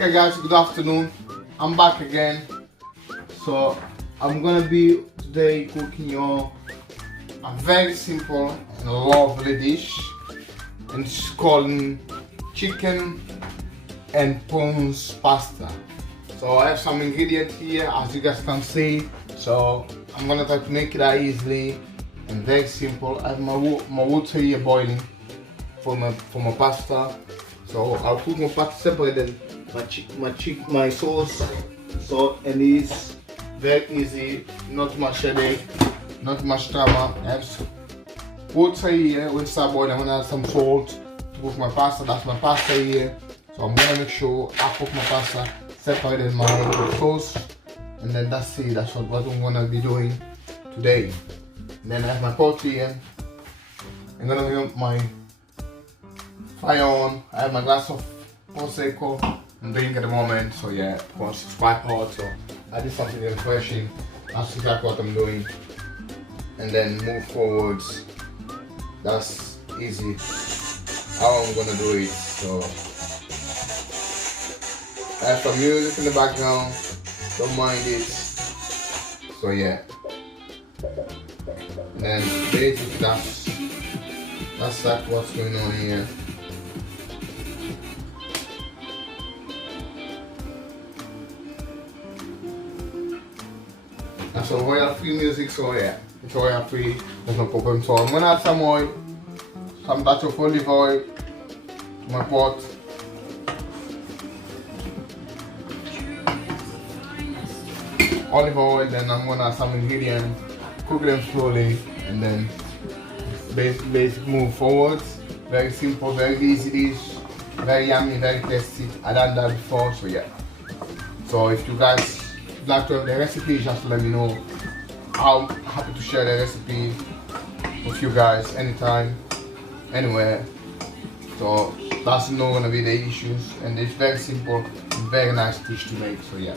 Okay guys, good afternoon. I'm back again. So I'm gonna be today cooking you a very simple and lovely dish, and it's called chicken and prawns pasta. So I have some ingredients here, as you guys can see. So I'm gonna try to make it out easily and very simple. I have my water here boiling for my pasta. So I'll cook my pasta separated, my sauce. So, and it's very easy, not much headache, not much drama. I have water here, when it start boiling, I'm gonna add some salt to cook my pasta. That's my pasta here. So I'm gonna make sure I cook my pasta, separated my sauce, and then that's it. That's what I'm gonna be doing today. And then I have my pot here. I'm gonna get my fire on. I have my glass of prosecco I'm drinking at the moment. So yeah, of course it's quite hot, so I did something refreshing. That's exactly what I'm doing. And then move forwards. That's easy. How I'm gonna do it. So I have some music in the background. Don't mind it. So yeah. And then basically that's like what's going on here. That's a royal-free music, so yeah, it's royal-free, there's no problem. So I'm gonna add some oil, some batch of olive oil to my pot. Olive oil, then I'm gonna add some ingredients, cook them slowly, and then basic move forwards. Very simple, very easy dish, very yummy, very tasty. I done that before, so yeah. So if you guys like to have the recipe, just let me know. I'm happy to share the recipe with you guys anytime, anywhere. So that's not gonna be the issues, and it's very simple and very nice dish to make. So yeah.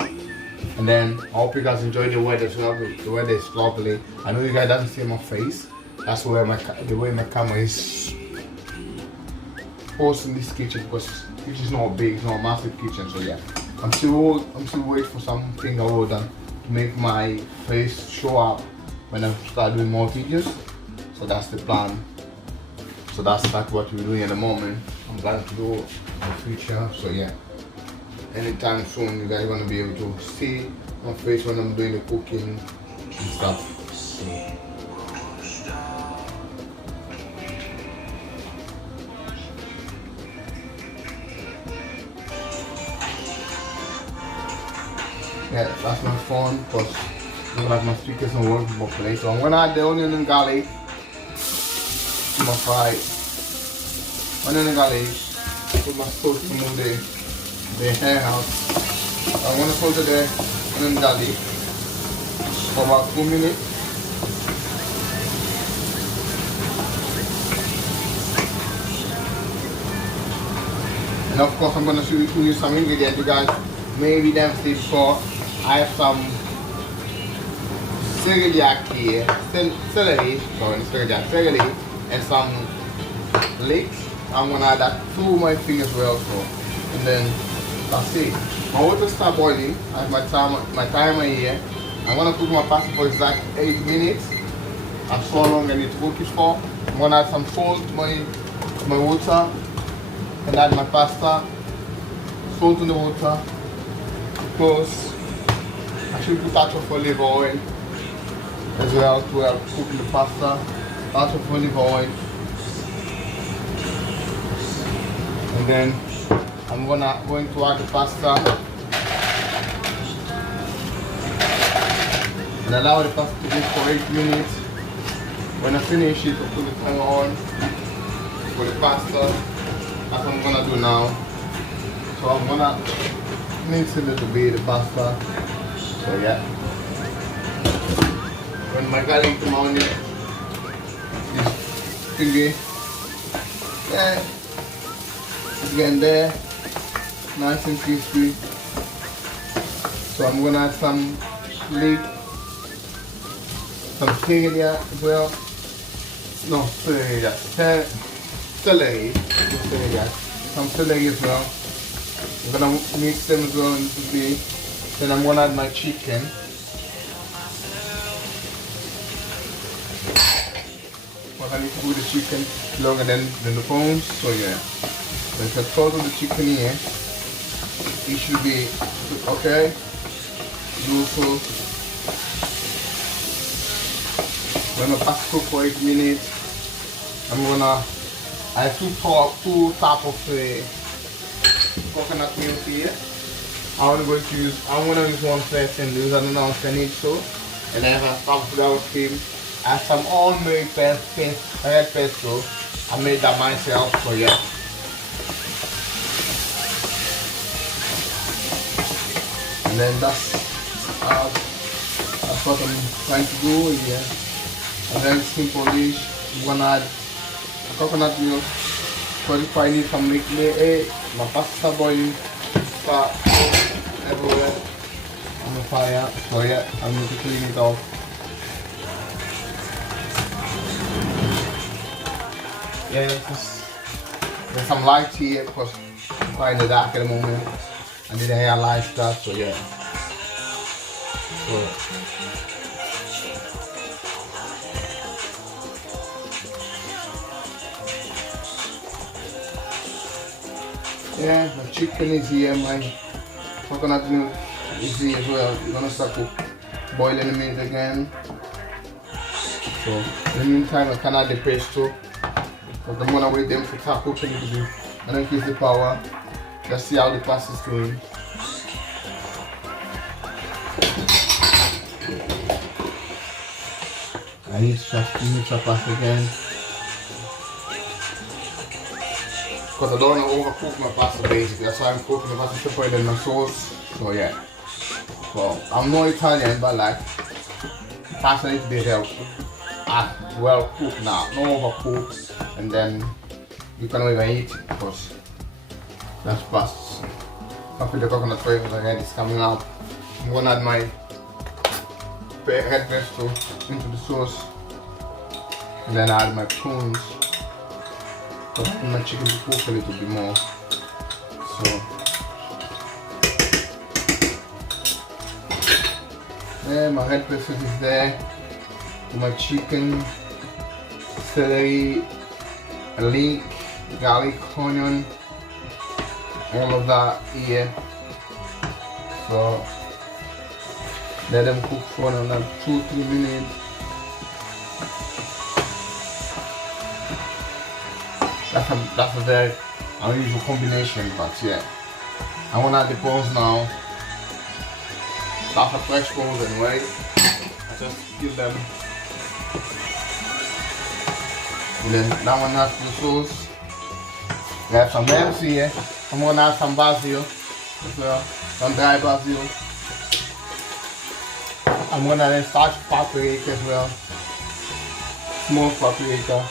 And then I hope you guys enjoy the weather as well. The weather is lovely. I know you guys doesn't see my face. That's where the way my camera is posed in this kitchen, because it is not big, it's not a massive kitchen. So yeah. I'm still waiting for something other than to make my face show up when I start doing more videos. So that's the plan. So that's like what we're doing at the moment. I'm planning to do in the future. So yeah, anytime soon you guys are gonna be able to see my face when I'm doing the cooking and stuff. So, yeah, that's my phone, because looks like my speakers don't work properly. So I'm gonna add the onion and garlic to my fry. Onion and garlic. Put my sauce to move the hair out. So I'm gonna saute the onion and garlic for about 2 minutes. And of course I'm gonna show you some ingredients you guys maybe never seen before. I have some celery here, celery, and some leek. I'm gonna add that to my thing as well. So, and then that's it. My water start boiling. I have my timer here. I'm gonna cook my pasta for exact 8 minutes. That's how long I need to cook it for. I'm gonna add some salt to my water and add my pasta. Salt in the water. Of course, I should put a touch of olive oil as well to help cooking the pasta. Touch of olive oil. And then I'm going to add the pasta and allow the pasta to cook for 8 minutes. When I finish it, I'll put the timer on for the pasta. That's what I'm gonna do now. So I'm gonna mix a little bit the pasta. So yeah. When my garlic come on it, this thingy, yeah, it's getting there, nice and crispy. So I'm gonna add some leek, some celery as well. No, celery, celery, some celery as well. I'm gonna mix them as well into the. Then I'm gonna add my chicken. But I need to put the chicken longer than the prawns. So yeah. So if I total the chicken here, it should be okay. Beautiful. When I pass cook for 8 minutes, I'm gonna I have two type of coconut milk here. I'm gonna use one first and use another one if I need to. And I have a top flour cream. I have some all-made red pesto. I made that myself, so yeah. And then that's what I'm trying to do here. A very simple dish. I'm gonna add coconut milk. So if I need some milk, my pasta boiling, fat everywhere on the fire. So yeah, I'm going to clean it off. Yeah, there's some light here because it's quite in the dark at the moment. I didn't have light stuff, so yeah. So yeah, the chicken is here, my coconut milk is here as well. We're gonna start to boil in a minute again. So in the meantime, I can add the pesto, but I'm gonna wait them to start cooking a little bit and increase the power. Let's see how the pasta is doing. I need to mix the pasta again. Because I don't want to overcook my pasta basically, that's why I'm cooking the pasta separate than my sauce. So yeah. Well, I'm no Italian, but like pasta needs to be well cooked now, no overcooked, and then you can even eat it because that's pasta. After the coconut flavors again is coming out, I'm gonna add my red pesto into the sauce, and then I add my prawns. But I want my chicken to cook a little bit more. So yeah, my red pesto is there. My chicken, celery, leek, garlic, onion, all of that here. So let them cook for another 2-3 minutes. That's a very unusual combination, but yeah. I want to add the prawns now. That's a fresh prawns anyway. I just give them. And then that one has the sauce. We have some herbs here. I'm going to add some basil as well. Some dry basil. I'm going to add starch paprika as well. Small paprika.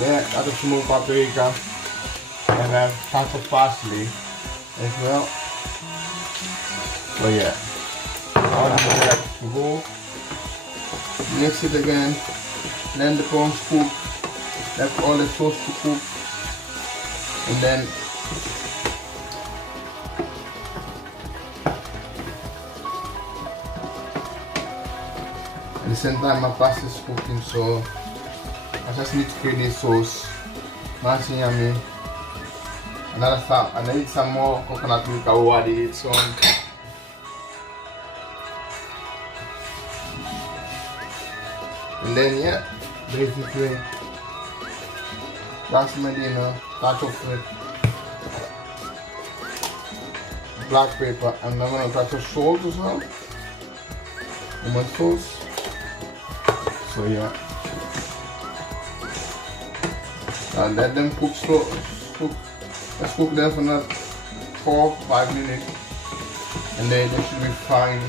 Yeah, that's a small paprika. And then tons of parsley as well. So yeah, now I'm gonna let it go. Mix it again. Let the prawns cook. Let all the sauce to cook. And then at the same time my pasta is cooking, so I just need to create this sauce. Nice and yummy. Another stuff, I need some more coconut milk. I will add it so on. And then yeah, basically that's my dinner. Touch of it, black pepper, and I'm gonna touch of salt as well in my sauce. So yeah, and let them cook slow. Let's cook them for another 4-5 minutes, and then they should be fine.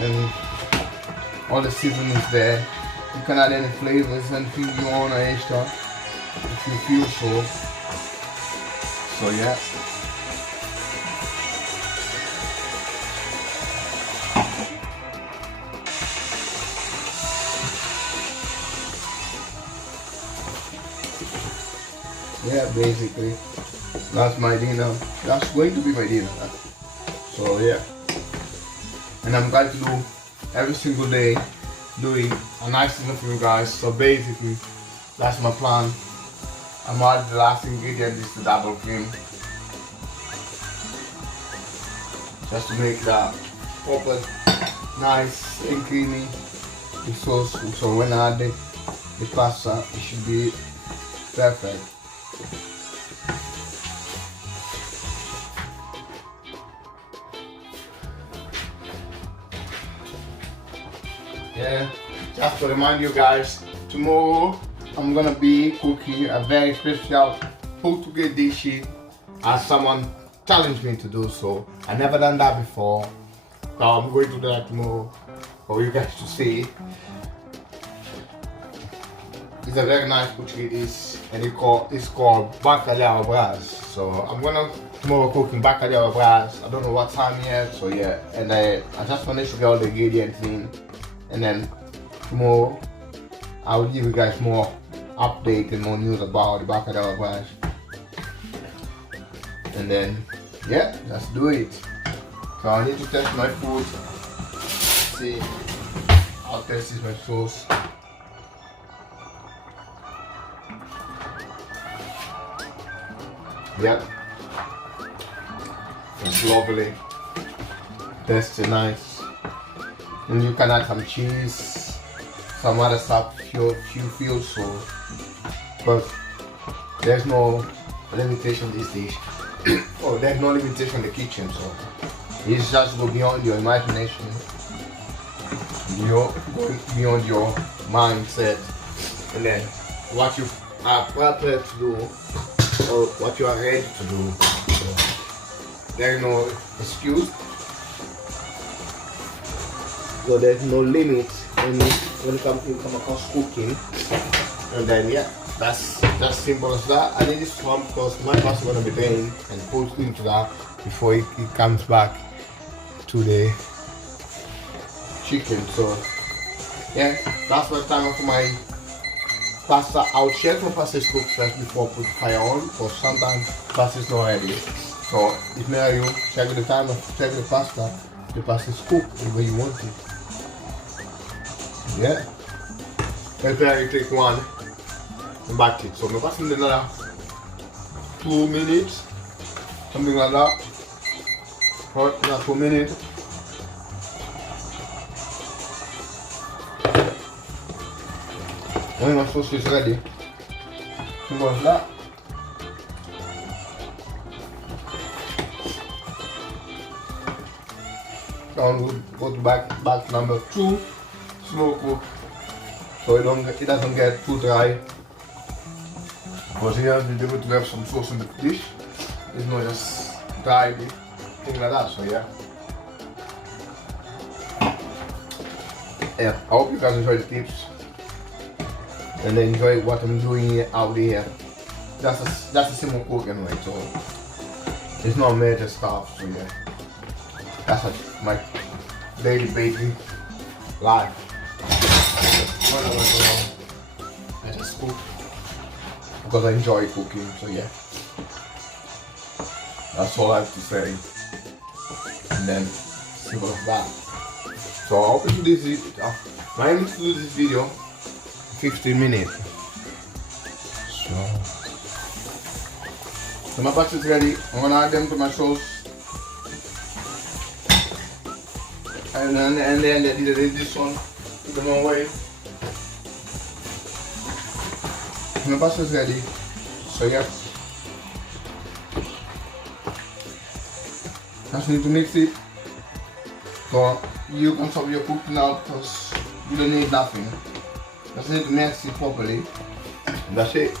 And all the seasoning is there. You can add any flavors, anything you want extra if you feel so. So yeah. yeah, basically that's my dinner. That's going to be my dinner. So yeah, and I'm going to do every single day doing a nice dinner for you guys. So basically that's my plan. I'm adding the last ingredient is the double cream, just to make that proper nice and creamy the sauce. So when I add the pasta, it should be perfect. Yeah, just to remind you guys, tomorrow I'm gonna be cooking a very special Portuguese dish as someone challenged me to do so. I never done that before, so I'm going to do that tomorrow for you guys to see. It's a very nice Portuguese dish and it's called bacalhau brás. So I'm gonna tomorrow cooking bacalhau brás. I don't know what time yet, so yeah. And I just managed to get all the ingredients in, and then tomorrow I will give you guys more update and more news about the bacalhau brás. And then yeah, let's do it. So I need to test my food. See how tasty is my sauce. Yep, it's lovely, tasty, nice, and you can add some cheese, some other stuff if you feel so, but there's no limitation this dish. Oh, there's no limitation in the kitchen, so it's just go beyond your imagination, beyond your mindset, and then what you are prepared to do, or what you are ready to do. So there's no excuse. So there's no limit when you come across cooking. And then yeah, that's simple as that. I need this one because my pasta is gonna be drained and put into that before it comes back to the chicken. So yeah, that's my time for my pasta. I'll check my pasta is cooked first before I put the fire on, because sometimes pasta is not ready. So if you check the time, check the pasta is cooked the way you want it. Yeah. Prepare, you take one and back it. So my pasta in another 2 minutes, something like that. Or not 2 minutes. When my sauce is ready, simple as that. So we'll go to back number 2, slow cook, so it doesn't get too dry. Because here we do it to have some sauce in the dish. It's not just dry, thing like that. So yeah. Yeah, I hope you guys enjoy the tips and enjoy what I'm doing out here. That's a simple cook anyway, so it's not major stuff. So yeah, that's my daily baking life. I just cook because I enjoy cooking. So yeah, that's all I have to say. And then simple as that. So I hope you do this. My aim is to do this video 15 minutes. So my pasta is ready. I'm gonna add them to my sauce. And then this one, put them away. My pasta is ready. So yeah, just need to mix it. So you can stop your cooking now because you don't need nothing. Just need to mix it properly. And that's it.